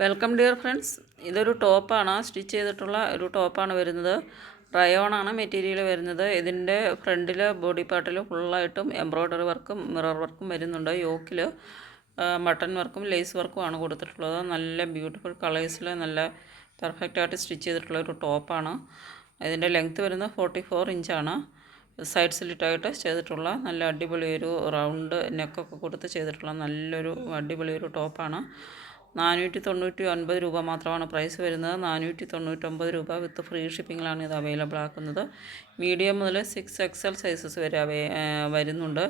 Welcome dear friends ഇതൊരു ടോപ്പാണ് stitch ചെയ്തിട്ടുള്ള ഒരു ടോപ്പാണ് വരുന്നത്. റയോണാണ് മെറ്റീരിയൽ വരുന്നത്. ഇതിന്റെ ഫ്രണ്ടിൽ ബോഡി പാർട്ടിൽ ഫുള്ളായിട്ടും എംബ്രോയ്ഡറി വർക്കും മിറർ വർക്കും വരുന്നുണ്ട്. യോക്കിൽ മട്ടൺ വർക്കും ലേസ് വർക്കും ആണ് കൊടുത്തിട്ടുള്ളത്. നല്ല ബ്യൂട്ടിഫുൾ കളേഴ്സിൽ നല്ല പെർഫെക്റ്റായിട്ട് സ്റ്റിച്ച് ചെയ്തിട്ടുള്ള ഒരു ടോപ്പാണ് ഇതിന്റെ ലെങ്ത്ത് വരുന്നത് ഫോർട്ടി ഫോർ ഇഞ്ചാണ് സൈഡ് സ്ലിറ്റായിട്ട് ചെയ്തിട്ടുള്ള നല്ല അടിപൊളി ഒരു റൗണ്ട് നെക്കൊക്കെ കൊടുത്ത് ചെയ്തിട്ടുള്ള നല്ലൊരു അടിപൊളി ഒരു ടോപ്പാണ് നാനൂറ്റി തൊണ്ണൂറ്റി ഒൻപത് രൂപ മാത്രമാണ് പ്രൈസ് വരുന്നത്. നാനൂറ്റി തൊണ്ണൂറ്റൊമ്പത് രൂപ വിത്ത് ഫ്രീ ഷിപ്പിങ്ങിലാണ് ഇത് അവൈലബിൾ ആക്കുന്നത്. മീഡിയം മുതൽ സിക്സ് എക്സൽ സൈസസ് വരെ അവൈ വരുന്നുണ്ട്.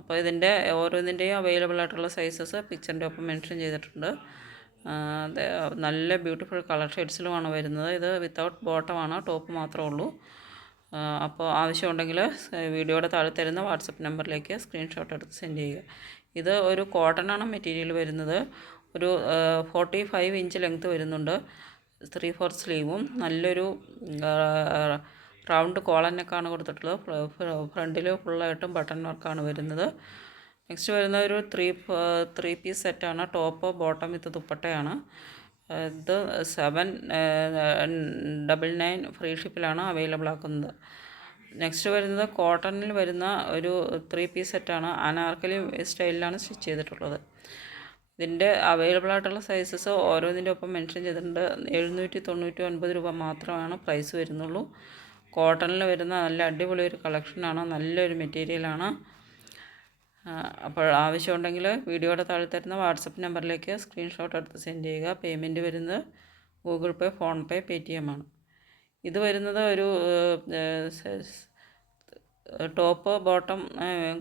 അപ്പോൾ ഇതിന്റെ ഓരോന്നിന്റെയും അവൈലബിൾ ആയിട്ടുള്ള സൈസസ് പിക്ചറിന്റെ ഒപ്പം മെൻഷൻ ചെയ്തിട്ടുണ്ട്. നല്ല ബ്യൂട്ടിഫുൾ കളർ ഷെയ്ഡ്സിലുമാണ് വരുന്നത്. ഇത് വിത്തൗട്ട് ബോട്ടമാണ് ടോപ്പ് മാത്രമേ ഉള്ളൂ. അപ്പോൾ ആവശ്യമുണ്ടെങ്കിൽ വീഡിയോയുടെ താഴെ തരുന്ന വാട്സപ്പ് നമ്പറിലേക്ക് സ്ക്രീൻഷോട്ട് എടുത്ത് സെൻഡ് ചെയ്യുക. ഇത് ഒരു കോട്ടൺ ആണ് മെറ്റീരിയൽ വരുന്നത്. ഒരു ഫോർട്ടി ഫൈവ് ഇഞ്ച് ലെങ്ത്ത് വരുന്നുണ്ട്. ത്രീ ഫോർ സ്ലീവും നല്ലൊരു റൗണ്ട് കോളനൊക്കെയാണ് കൊടുത്തിട്ടുള്ളത്. ഫ്രണ്ടിൽ ഫുള്ളായിട്ടും ബട്ടൺ വർക്കാണ് വരുന്നത്. നെക്സ്റ്റ് വരുന്ന ഒരു ത്രീ ത്രീ പീസ് സെറ്റാണ് ടോപ്പ് ബോട്ടം വിത്ത് ദുപ്പട്ടയാണ്. ഇത് സെവൻ ഡബിൾ നയൻ ഫ്രീ ഷിപ്പിലാണ് അവൈലബിൾ ആക്കുന്നത്. നെക്സ്റ്റ് വരുന്നത് കോട്ടണിൽ വരുന്ന ഒരു ത്രീ പീസ് സെറ്റാണ് അനാർക്കലി സ്റ്റൈലിലാണ് സ്റ്റിച്ച് ചെയ്തിട്ടുള്ളത്. ഇതിന്റെ അവൈലബിൾ ആയിട്ടുള്ള സൈസസ് ഓരോന്നിന്റെ ഒപ്പം മെൻഷൻ ചെയ്തിട്ടുണ്ട്. എഴുന്നൂറ്റി തൊണ്ണൂറ്റി ഒൻപത് രൂപ മാത്രമാണ് പ്രൈസ് വരുന്നുള്ളൂ. കോട്ടണിൽ വരുന്ന നല്ല അടിപൊളി ഒരു കളക്ഷനാണ് നല്ലൊരു മെറ്റീരിയലാണ് അപ്പോൾ ആവശ്യമുണ്ടെങ്കിൽ വീഡിയോയുടെ താഴെ തരുന്ന വാട്സപ്പ് നമ്പറിലേക്ക് സ്ക്രീൻഷോട്ട് എടുത്ത് സെൻഡ് ചെയ്യുക. പേയ്മെന്റ് വരുന്നത് Google Pay PhonePe Paytm ആണ്. ഇത് വരുന്നത് ഒരു ടോപ്പ് ബോട്ടം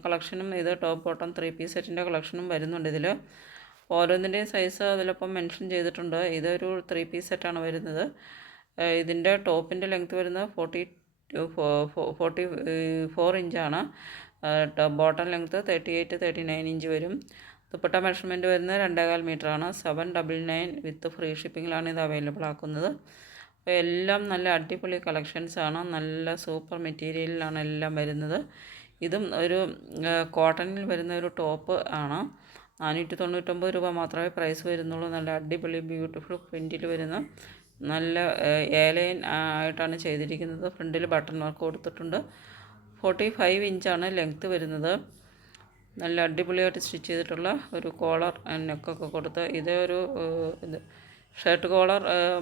കളക്ഷനും ഇത് ടോപ്പ് ബോട്ടം ത്രീ പീസ് സെറ്റിന്റെ കളക്ഷനും വരുന്നുണ്ട് ഇതിൽ ഓരോന്നിന്റെയും സൈസ് അതിലൊപ്പം മെൻഷൻ ചെയ്തിട്ടുണ്ട്. ഇതൊരു ത്രീ പീസ് സെറ്റാണ് വരുന്നത്. ഇതിന്റെ ടോപ്പിന്റെ ലെങ്ത് വരുന്നത് ഫോർട്ടി ഫോർട്ടി ഫോർ ഇഞ്ചാണ് bottom length thirty eight thirty nine inch വരും. ദുപ്പട്ട മെഷർമെന്റ് വരുന്നത് രണ്ടേകാൽ മീറ്ററാണ് seven double nine with free ഷിപ്പിങ്ങിലാണ് ഇത് അവൈലബിൾ ആക്കുന്നത്. അപ്പോൾ എല്ലാം നല്ല അടിപൊളി കളക്ഷൻസാണ് നല്ല സൂപ്പർ മെറ്റീരിയലിലാണ് എല്ലാം വരുന്നത്. ഇതും ഒരു കോട്ടണിൽ വരുന്ന ഒരു ടോപ്പ് ആണ്. നാനൂറ്റി തൊണ്ണൂറ്റൊമ്പത് രൂപ മാത്രമേ പ്രൈസ് വരുന്നുള്ളൂ. നല്ല അടിപൊളി ബ്യൂട്ടിഫുൾ പ്രിന്റിൽ വരുന്ന നല്ല ഏലൈൻ ആയിട്ടാണ് ചെയ്തിരിക്കുന്നത്. ഫ്രണ്ടിൽ ബട്ടൺ വർക്ക് കൊടുത്തിട്ടുണ്ട്. ഫോർട്ടി ഫൈവ് ഇഞ്ചാണ് ലെങ്ത്ത് വരുന്നത്. നല്ല അടിപൊളിയായിട്ട് സ്റ്റിച്ച് ചെയ്തിട്ടുള്ള ഒരു കോളർ നെക്കൊക്കെ കൊടുത്ത്. ഇതേ ഒരു ഇത് ഷർട്ട് കോളർ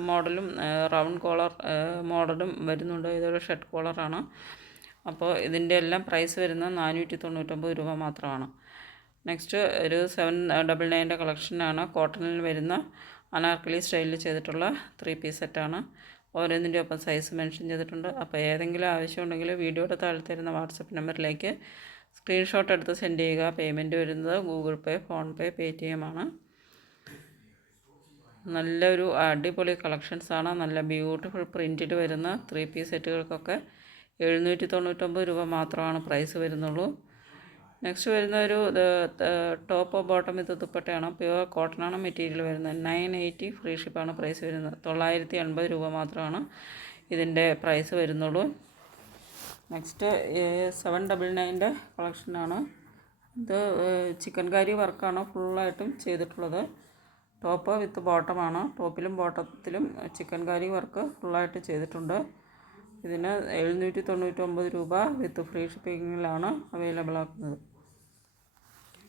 മോഡലും റൗണ്ട് കോളർ മോഡലും വരുന്നുണ്ട്. ഇതൊരു ഷർട്ട് കോളറാണ് അപ്പോൾ ഇതിന്റെ എല്ലാം പ്രൈസ് വരുന്നത് നാനൂറ്റി തൊണ്ണൂറ്റൊമ്പത് രൂപ മാത്രമാണ്. നെക്സ്റ്റ് ഒരു സെവൻ ഡബിൾ നയന്റെ കളക്ഷനാണ് കോട്ടണിൽ വരുന്ന അനാർക്കലി സ്റ്റൈലിൽ ചെയ്തിട്ടുള്ള ത്രീ പീസ് സെറ്റാണ് ഓരോന്നിന്റെ ഒപ്പം സൈസ് മെൻഷൻ ചെയ്തിട്ടുണ്ട്. അപ്പോൾ ഏതെങ്കിലും ആവശ്യമുണ്ടെങ്കിൽ വീഡിയോയുടെ താഴെ തരുന്ന വാട്സപ്പ് നമ്പറിലേക്ക് സ്ക്രീൻഷോട്ട് എടുത്ത് സെൻഡ് ചെയ്യുക. പേയ്മെന്റ് വരുന്നത് Google Pay PhonePe Paytm ആണ്. നല്ലൊരു അടിപൊളി കളക്ഷൻസാണ് നല്ല ബ്യൂട്ടിഫുൾ പ്രിന്റിൽ വരുന്ന ത്രീ പീസ് സെറ്റുകൾക്കൊക്കെ എഴുന്നൂറ്റി തൊണ്ണൂറ്റൊമ്പത് രൂപ മാത്രമാണ് പ്രൈസ് വരുന്നുള്ളൂ. നെക്സ്റ്റ് വരുന്ന ഒരു ടോപ്പ് ബോട്ടം ഇത് ദുപ്പട്ടയാണ്. പ്യുവർ കോട്ടണാണ് മെറ്റീരിയൽ വരുന്നത്. നയൻ എയ്റ്റി ഫ്രീ ഷിപ്പാണ് പ്രൈസ് വരുന്നത്. തൊള്ളായിരത്തി എൺപത് രൂപ മാത്രമാണ് ഇതിന്റെ പ്രൈസ് വരുന്നുള്ളൂ. നെക്സ്റ്റ് സെവൻ ഡബിൾ നയന്റെ കളക്ഷനാണ് ഇത് ചിക്കൻ കാരി വർക്കാണ് ഫുള്ളായിട്ടും ചെയ്തിട്ടുള്ളത്. ടോപ്പ് വിത്ത് ബോട്ടമാണ് ടോപ്പിലും ബോട്ടത്തിലും ചിക്കൻ കാരി വർക്ക് ഫുള്ളായിട്ട് ചെയ്തിട്ടുണ്ട്. ഇതിന് എഴുന്നൂറ്റി തൊണ്ണൂറ്റൊമ്പത് രൂപ വിത്ത് ഫ്രീ ഷിപ്പിങ്ങിലാണ് അവൈലബിൾ ആക്കുന്നത്.